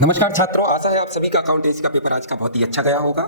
नमस्कार छात्रों, आशा है आप सभी का अकाउंटेंसी का पेपर आज का बहुत ही अच्छा गया होगा।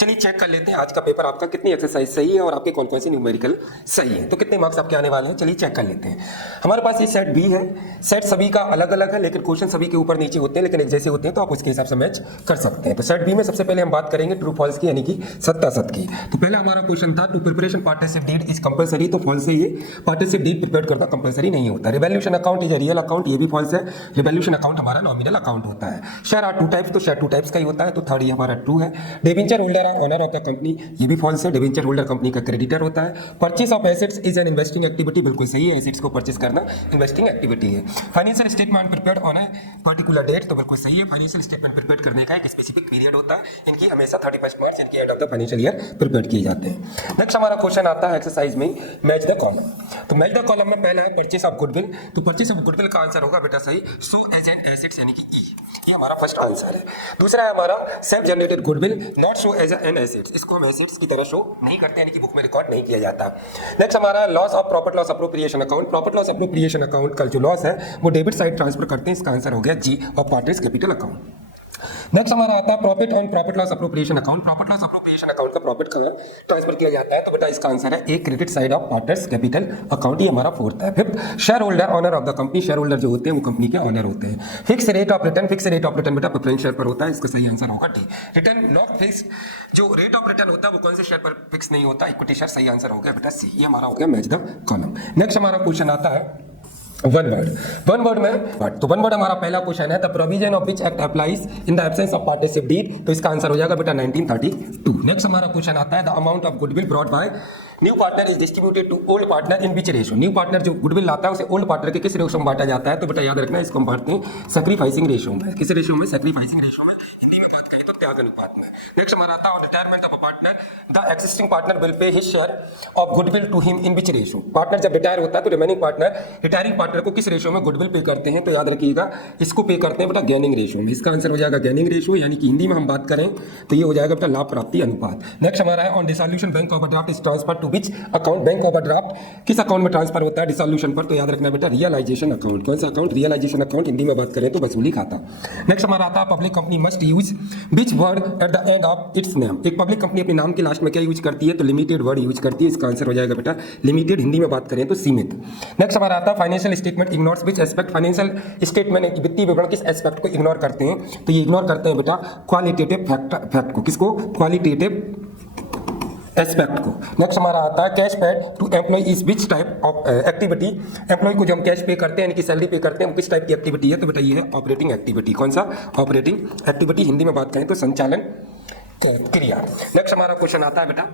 चलिए चेक कर लेते हैं आज का पेपर आपका कितनी एक्सरसाइज सही है और आपके कौन कौन से न्यूमेरिकल सही है, तो कितने मार्क्स आपके आने वाले हैं। चलिए चेक कर लेते हैं। हमारे पास ये सेट बी है। सेट सभी का अलग अलग है, लेकिन क्वेश्चन सभी के ऊपर नीचे होते हैं, लेकिन एक जैसे होते हैं, तो आप उसके हिसाब से मैच कर सकते हैं। तो सेट बी में सबसे पहले हम बात करेंगे ट्रू फॉल्स की, यानी कि सत्ता सत की। तो पहला हमारा क्वेश्चन था, to preparation partnership deed is compulsory, तो फॉल्स है ये। पार्टनरशिप डीड प्रिपेयर करना कंपलसरी नहीं होता। Revaluation account is a real account, ये भी फॉल्स है। रिवैल्यूएशन अकाउंट हमारा नॉमिनल अकाउंट होता है। शेयर आर टू टाइप्स, तो शेयर टू टाइप्स का ही होता है, तो थर्ड ये हमारा ट्रू है। Debenture holder are owner of the company, ये भी फॉल्स है। डिबेंचर होल्डर कंपनी का क्रेडिटर होता है। Purchase of assets is an investing activity, बिल्कुल सही है। एसेट्स को परचेस करना इन्वेस्टिंग एक्टिविटी है। Financial statement prepared on a particular date, तो बिल्कुल सही है। फाइनेंशियल स्टेटमेंट प्रिपेयर करने का एक स्पेसिफिक पीरियड होता है। इनकी हमेशा 31 मार्च, इनकी end of the financial year prepare किए जाते हैं। नेक्स्ट हमारा क्वेश्चन आता है एक्सरसाइज में, मैच द कॉलम। तो मैच द कॉलम में पहला है परचेस ऑफ गुडविल, तो परचेस ऑफ गुडविल का आंसर होगा बेटा सही, सो एज एन एसेट्स यानी कि ई, ये हमारा फर्स्ट आंसर है। दूसरा है हमारा self generated goodwill not show as an assets, इसको हम एसेट्स की तरह शो नहीं करते, यानी कि बुक में रिकॉर्ड नहीं किया जाता। नेक्स्ट हमारा loss of profit loss appropriation account. Profit loss appropriation account का जो लॉस है वो डेबिट साइड ट्रांसफर करते हैं, इसका आंसर हो गया जी, of partners capital account. Next हमारा आता है profit on profit loss appropriation account. Profit loss appropriation account का प्रॉफिट कहाँ ट्रांसफर किया जाता है, तो बेटा इसका आंसर है A, credit side of partners capital account, ये हमारा फोर्थ है। Fifth shareholder owner of the company, shareholder जो होते हैं वो कंपनी के ऑनर होते हैं। Fix rate of return, fix rate of return बेटा प्रेफरेंस शेयर पर होता है, इसका सही आंसर होगा डी। रिटर्न नॉट फिक्स, जो रेट ऑफ रिटर्न होता है वो कौन से शेयर पर फिक्स नहीं होता, इक्विटी शेयर, सही आंसर हो गया बेटा सी, ये हमारा हो गया मैच द कॉलम। नेक्स्ट हमारा क्वेश्चन आता है वन वर्ड में बट, तो वन वर्ड हमारा पहला क्वेश्चन है, the provision of which act applies in the absence of partnership deed, तो इसका आंसर हो जाएगा बेटा 1932। नेक्स्ट हमारा क्वेश्चन आता है, the amount of goodwill brought by new partner is distributed to old partner in which ratio. New partner जो goodwill लाता है उसे ओल्ड पार्टनर के किस रेशियो में बांटा जाता है, तो बेटा याद रखना इसको हम बांटते हैं सैक्रिफाइसिंग रेशियो में। किस रेशियो में? सैक्रिफाइसिंग रेशियो में। हिंदी में बात करें तो त्याग अनुपात में। नेक्स्ट हमारा आता है on retirement of a partner, the existing partner will pay his share of goodwill to him in which ratio. Partner जब रिटायर होता है तो रिमेनिंग पार्टनर रिटायरिंग पार्टनर को किस रेशियो में गुडविल पे करते हैं, तो याद रखिएगा इसको पे करते हैं बेटा गेनिंग रेशियो में। इसका आंसर हो जाएगा गेनिंग रेशियो, यानी कि हिंदी में हम बात करें तो ये हो जाएगा बेटा लाभ प्राप्ति अनुपात। नेक्स्ट हमारा है on dissolution bank overdraft is transfer to which account. Bank overdraft किस अकाउंट में ट्रांसफर होता है डिसोल्यूशन पर, तो याद रखना बेटा रियलाइजेशन अकाउंट। कौन सा अकाउंट? Realisation account. हिंदी में बात करें तो वसूली खाता। नेक्स्ट हमारा आता है public company must use which word at the end of its name. एक पब्लिक कंपनी अपने नाम के लास्ट में क्या यूज करती है, तो लिमिटेड वर्ड यूज करती है, इसका आंसर हो जाएगा बेटा लिमिटेड। हिंदी में बात करें तो सीमित। नेक्स्ट हमारा आता है फाइनेंशियल स्टेटमेंट इग्नोर्स विच एस्पेक्ट। फाइनेंशियल स्टेटमेंट वित्तीय विवरण किस एस्पेक्ट को इग्नोर करते हैं, तो ये इग्नोर करते हैं बेटा क्वालिटेटिव फैक्ट को। किसको? क्वालिटेटिव एस्पेक्ट को। नेक्स्ट हमारा आता है cash paid to employee is which type of activity. Employee को जो हम कैश पे करते हैं यानी कि सैलरी पे करते हैं वो किस टाइप की एक्टिविटी है, तो बेटा ये है ऑपरेटिंग एक्टिविटी। कौन सा? Operating activity. हिंदी में बात करें तो संचालन क्रिया। नेक्स्ट हमारा क्वेश्चन आता है बेटा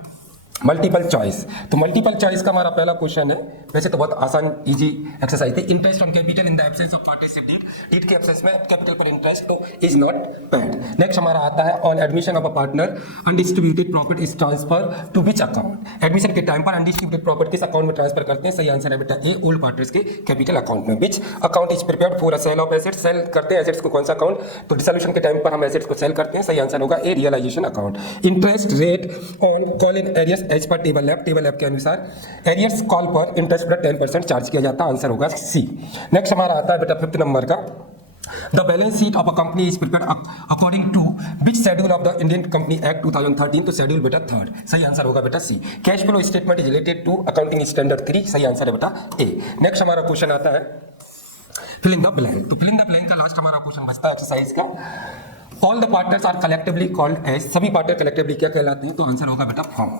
मल्टीपल चॉइस। तो मल्टीपल चॉइस का हमारा पहला क्वेश्चन है, वैसे तो बहुत आसान इजी एक्सरसाइज है। Interest on capital in the absence of partnership deed, deed के एब्सेंस में कैपिटल पर इंटरेस्ट तो इज नॉट पेड। नेक्स्ट हमारा आता है on admission of a partner undistributed profit is transfer to which account. Admission के time पर undistributed profit किस अकाउंट में ट्रांसफर करते हैं, सही आंसर है बेटा ए, ओल्ड पार्टनर्स के कैपिटल अकाउंट में। Which account is prepared for a sale of assets. Sale करते हैं एसेट्स को, कौन सा अकाउंट, तो डिसोल्यूशन के टाइम पर हम एसेट्स को सेल करते हैं, सही आंसर होगा A, realization account. Interest rate on call in arrears as per table lab, table app के अनुसार एरियर्स कॉल पर इंटरेस्ट पर 10% चार्ज किया जाता है, आंसर होगा सी। नेक्स्ट हमारा आता है बेटा 5th नंबर का, the balance sheet of a company is prepared according to which schedule of the Indian company act 2013, तो शेड्यूल बेटा 3rd, सही आंसर होगा बेटा C. Cash flow statement is related to accounting standard 3, सही answer है बेटा ए। Next हमारा question आता है फिल इन द ब्लैंक। तो फिल इन द ब्लैंक का लास्ट हमारा क्वेश्चन बचता है एक्सरसाइज का, all the partners are collectively called as. सभी पार्टनर कलेक्टिवली क्या कहलाते हैं, तो आंसर होगा बेटा फर्म।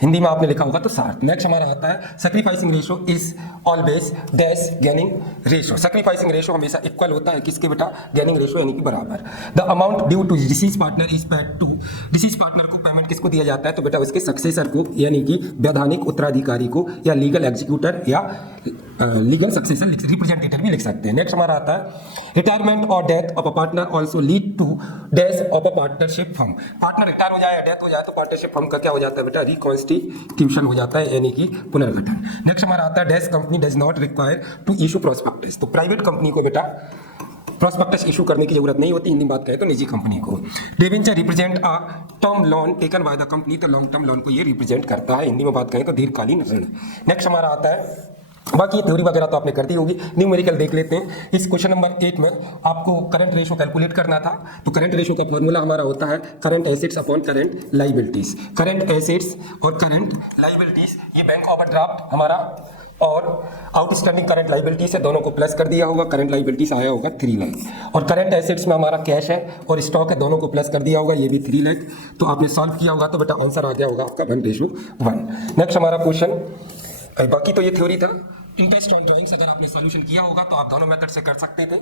हिंदी में आपने लिखा होगा तो सार्थ। नेक्स्ट हमारा आता है sacrificing ratio is always dash gaining ratio. Sacrificing ratio हमेशा इक्वल होता है किसके बेटा, गेनिंग रेशियो यानी कि बराबर। The amount due to deceased partner is paid to, deceased partner को पेमेंट किसको दिया जाता है, तो बेटा उसके सक्सेसर को, यानी कि वैधानिक उत्तराधिकारी को, या लीगल एग्जीक्यूटर या लीगल सक्सेसर रिप्रेजेंटेटिव भी लिख सकते हैं। नेक्स्ट हमारा आता है रिटायरमेंट और death of a partner also lead to death of a partnership firm. Partner retire हो जाए या डेथ हो जाए तो पार्टनरशिप फर्म का क्या हो जाता है बेटा, रिकॉन्स्टिट्यूशन हो जाता है, यानी कि पुनर्गठन। नेक्स्ट हमारा आता है dash company does not require to issue prospectus. तो प्राइवेट कंपनी को बेटा प्रोस्पेक्टस इशू करने की जरूरत नहीं होती, हिंदी में बात करें तो निजी कंपनी को। Debenture represent a term loan taken by the company, तो लॉन्ग टर्म लोन को ये रिप्रेजेंट करता है, हिंदी में बात करें तो दीर्घकालीन ऋण। नेक्स्ट हमारा आता है बाकी थ्योरी वगैरह तो आपने कर दी होगी। न्यूमेरिकल देख लेते हैं। इस क्वेश्चन नंबर 8 में आपको करंट रेशो कैलकुलेट करना था। तो करंट रेशो का फॉर्मूला हमारा होता है current assets upon current liabilities. Current assets और करंट लाइबिलिटीज, ये बैंक ओवरड्राफ्ट हमारा और आउटस्टैंडिंग करंट लाइबिलिटी से दोनों को प्लस कर दिया होगा। करंट लाइबिलिटीज आया होगा 3 लाख और करंट एसेट्स में हमारा कैश है और स्टॉक है, दोनों को प्लस कर दिया होगा, ये भी 3 लाख। तो आपने सॉल्व किया होगा तो बेटा आंसर आ गया होगा आपका 1:1। नेक्स्ट हमारा क्वेश्चन, बाकी तो ये थ्योरी था। इंटरेस्ट ऑन ड्राइंग्स अगर आपने सॉल्यूशन किया होगा तो आप दोनों मेथड से कर सकते थे।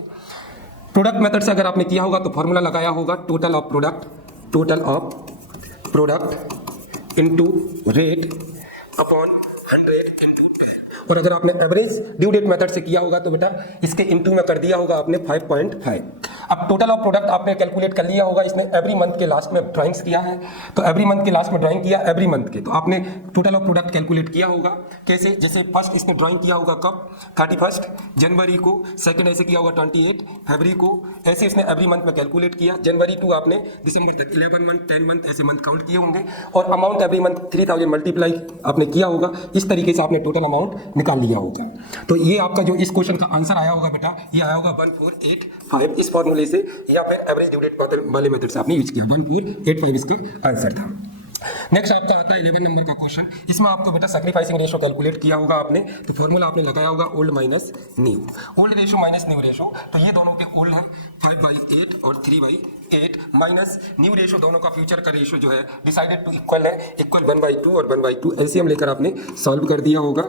प्रोडक्ट मेथड से अगर आपने किया होगा तो फॉर्मूला लगाया होगा total of product into rate upon 100 into, और अगर आपने एवरेज ड्यू डेट मेथड से किया होगा तो बेटा इसके इनटू में कर दिया होगा आपने 5.5। अब टोटल ऑफ प्रोडक्ट आपने कैलकुलेट कर लिया होगा। इसने एवरी मंथ के लास्ट में ड्राइंग्स किया है, तो एवरी मंथ के लास्ट में ड्राइंग किया एवरी मंथ के, तो आपने टोटल ऑफ प्रोडक्ट कैलकुलेट किया होगा। कैसे? जैसे फर्स्ट इसने ड्राइंग किया होगा कब? 31 जनवरी को, सेकंड ऐसे किया होगा 28 फरवरी को, ऐसे इसने एवरी मंथ में कैलकुलेट किया। जनवरी टू आपने दिसंबर तक 11 मंथ 10 मंथ ऐसे मंथ काउंट किए होंगे और अमाउंट एवरी मंथ 3000 मल्टीप्लाई आपने किया होगा। इस तरीके से आपने टोटल अमाउंट निकाल लिया होगा। तो ये आपका जो इस क्वेश्चन का आंसर आया होगा बेटा, ये आया होगा 1485 इस फॉर्मूले से या फिर एवरेज ड्यू डेट वाले मेथड से आपने यूज किया। 1485 इसका आंसर था। नेक्स्ट आपका आता है 11 नंबर का क्वेश्चन। इसमें आपको बेटा सैक्रिफाइसिंग रेशो कैलकुलेट किया होगा आपने, तो फॉर्मूला आपने लगाया होगा old minus new, old ratio minus new ratio. तो ये दोनों के ओल्ड है 5/8 और 3/8 माइनस न्यू रेशो, दोनों का फ्यूचर का रेशो जो है डिसाइडेड टू इक्वल है, इक्वल 1/2 और 1/2 एलसीएम लेकर आपने सॉल्व कर दिया होगा।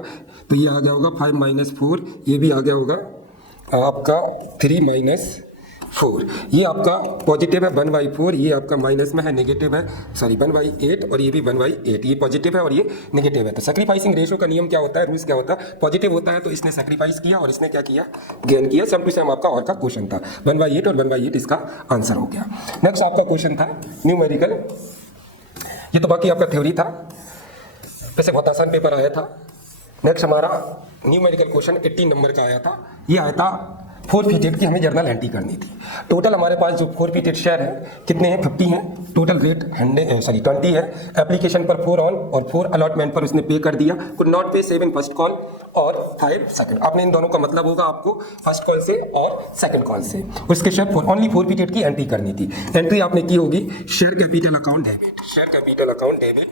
तो ये आ गया होगा 5 - 4, ये भी आ गया होगा आपका 3 - 4। ये आपका पॉजिटिव है 1/4, ये आपका माइनस में है नेगेटिव है, सॉरी 1/8 और ये भी 1/8, ये पॉजिटिव है और ये नेगेटिव है। तो सैक्रिफाइसिंग रेशो का नियम क्या होता है, रूल्स क्या होता है? पॉजिटिव होता है तो इसने सैक्रिफाइस किया और इसने क्या किया? गेन किया। सेम टू सेम आपका और का क्वेश्चन था 1/8 और 1/8 इसका आंसर हो गया। नेक्स्ट आपका क्वेश्चन था न्यूमेरिकल। ये तो बाकी आपका थ्योरी था, वैसे बहुत आसान पेपर आया था। नेक्स्ट हमारा न्यूमेरिकल क्वेश्चन 18 नंबर का आया था। ये आया था फोरफीटेड की हमें जर्नल एंट्री करनी थी। टोटल हमारे पास जो फोरफीटेड शेयर है कितने हैं? 50 हैं। टोटल रेट 20 है। एप्लीकेशन पर 4 ऑन और 4 अलॉटमेंट पर उसने पे कर दिया। कुड नॉट पे 7 फर्स्ट कॉल और 5 सेकंड। आपने इन दोनों का मतलब होगा आपको फर्स्ट कॉल से और सेकंड कॉल से उसके शेयर ओनली फोरफीटेड की एंट्री करनी थी। एंट्री आपने की होगी share capital account debit, share capital account debit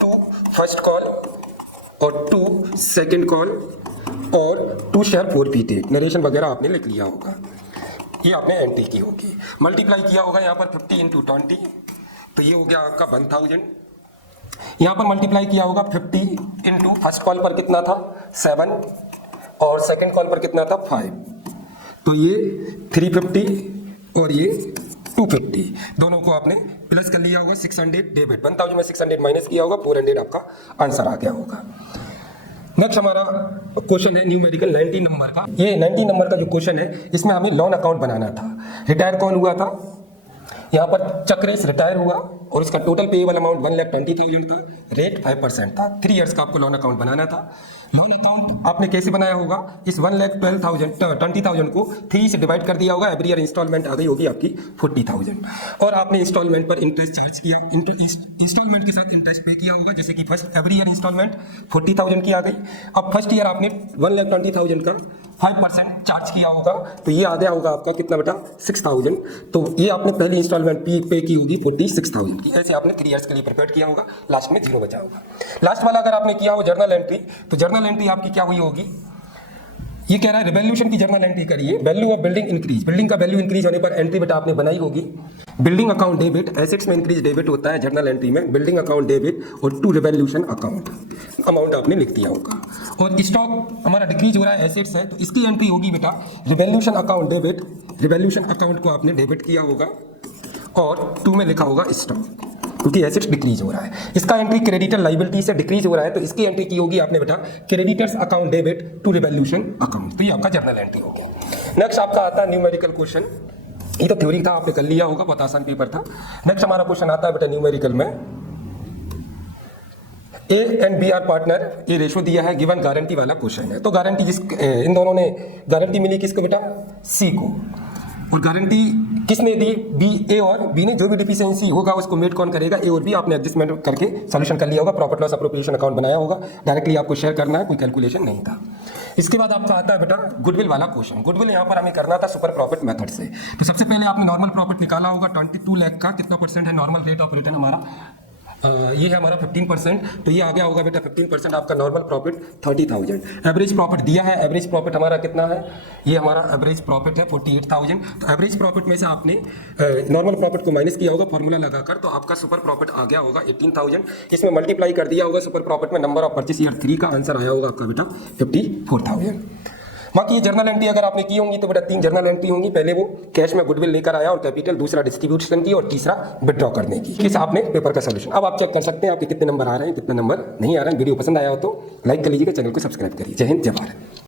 to first call और 2 सेकंड कॉल और 2 शेयर फोरफीटेड। नरेशन वगैरह आपने लिख लिया होगा, ये आपने एंट्री की होगी। मल्टीप्लाई किया होगा यहाँ पर 50 × 20, तो ये हो गया आपका 1000। यहाँ पर मल्टीप्लाई किया होगा 50 × फर्स्ट कॉल पर कितना था 7 और सेकंड कॉल पर कितना था 5, तो ये 350 और ये 250, दोनों को आपने प्लस कर लिया होगा। 600 डेबिट, 1000 में 600 माइनस किया होगा, 400 आपका आंसर आ गया होगा। नेक्स्ट हमारा क्वेश्चन है न्यूमेरिकल 19 नंबर का। ये 19 नंबर का जो क्वेश्चन है इसमें हमें लोन अकाउंट बनाना था। रिटायर कौन हुआ था? यहाँ पर चक्रेश रिटायर हुआ और उसका टोटल पेएबल अमाउंट 1,20,000 था, रेट 5% था। 3 इयर्स का आपको लोन अकाउंट बनाना था। लोन अकाउंट आपने कैसे बनाया होगा? इस 1,20,000 को 3 से डिवाइड कर दिया होगा। एवरी ईयर इंस्टॉलमेंट आ गई होगी आपकी 40,000 और आपने इंस्टॉलमेंट पर इंटरेस्ट चार्ज किया, इंस्टॉलमेंट के साथ इंटरेस्ट पे किया होगा। जैसे कि फर्स्ट एवरी ईयर इंस्टॉलमेंट 40,000 की आ गई। अब फर्स्ट ईयर आपने 1,20,000 का 5% चार्ज किया होगा, तो ये आ गया होगा आपका कितना बेटा 6,000। तो ये आपने पहली इंस्टॉलमेंट पे की होगी 46,000 की। ऐसे आपने 3 इयर्स के लिए प्रिपेयर किया होगा, लास्ट में 0 बचा होगा। लास्ट वाला अगर आपने किया हो जर्नल एंट्री, तो जर्नल एंट्री आपकी क्या हुई होगी? ये कह रहा है रिवैल्यूएशन की जर्नल एंट्री करिए। Value of building increase, building का वैल्यू इंक्रीज होने पर एंट्री बेटा आपने बनाई होगी। बिल्डिंग अकाउंट डेबिट, एसेट्स में इंक्रीज डेबिट होता है जर्नल एंट्री में, बिल्डिंग अकाउंट डेबिट और टू रिवैल्यूएशन अकाउंट अमाउंट आपने लिख दिया होगा। और स्टॉक हमारा डिक्रीज हो रहा है, एसेट्स है, तो इसकी एंट्री होगी बेटा revaluation account debit. Revaluation account को आपने डेबिट किया होगा और 2 में लिखा होगा स्टॉक, क्योंकि एसेट्स डिक्रीज हो रहा है। इसका एंट्री क्रेडिटर लाइबिलिटी से डिक्रीज हो रहा है, तो इसकी एंट्री की होगी आपने बेटा creditors account debit to revaluation account. तो ये आपका जर्नल एंट्री हो गया। नेक्स्ट आपका आता है न्यूमेरिकल क्वेश्चन। ये तो थ्योरी था, आपने कर लिया होगा, बहुत आसान पेपर था। नेक्स्ट हमारा क्वेश्चन आता है बेटा न्यूमेरिकल में। A and B are partner, ये रेशो दिया है, गिवन गारंटी वाला क्वेश्चन है। तो गारंटी इन दोनों ने गारंटी मिली किसको बेटा? सी को। और गारंटी किसने दी? बी, ए और बी ने। जो भी डिफिशियंसी होगा उसको मेट कौन करेगा? ए और बी। आपने एडजस्टमेंट करके सोल्यूशन कर लिया होगा, प्रॉफिट लॉस अप्रोप्रिएशन अकाउंट बनाया होगा, डायरेक्टली आपको शेयर करना है, कोई कैलकुलेशन नहीं था। इसके बाद आपका आता है बेटा गुडविल वाला क्वेश्चन। गुडविल यहाँ पर हमें करना था सुपर प्रॉफिट मेथड से। तो सबसे पहले आपने नॉर्मल प्रॉफिट निकाला होगा 22 लाख का। कितना परसेंट है नॉर्मल रेट ऑफ रिटर्न हमारा? ये है हमारा 15%। तो ये आ गया होगा बेटा 15% आपका नॉर्मल प्रॉफिट 30,000। एवरेज प्रॉफिट दिया है, एवरेज प्रॉफिट हमारा कितना है? ये हमारा एवरेज प्रॉफिट है 48,000। तो एवरेज प्रॉफिट में से आपने नॉर्मल प्रॉफिट को माइनस किया होगा फॉर्मूला लगाकर, तो आपका सुपर प्रॉफिट आ गया होगा 18,000। इसमें मल्टीप्लाई कर दिया होगा सुपर प्रॉफिट में नंबर ऑफ परचेस ईयर 3 का, आंसर आया होगा आपका बेटा 54,000। बाकी ये जर्नल एंट्री अगर आपने की होंगी तो बेटा 3 जर्नल एंट्री होंगी। पहले वो कैश में गुडविल लेकर आया और कैपिटल, दूसरा डिस्ट्रीब्यूशन की और तीसरा विड्रॉ करने की। किस आपने पेपर का सोल्यूशन। अब आप चेक कर सकते हैं आपके कितने नंबर आ रहे हैं, कितने नंबर नहीं आ रहे हैं। वीडियो पसंद आया हो तो लाइक कर लीजिएगा, चैनल को सब्सक्राइब करिए। जय हिंद, जय भारत।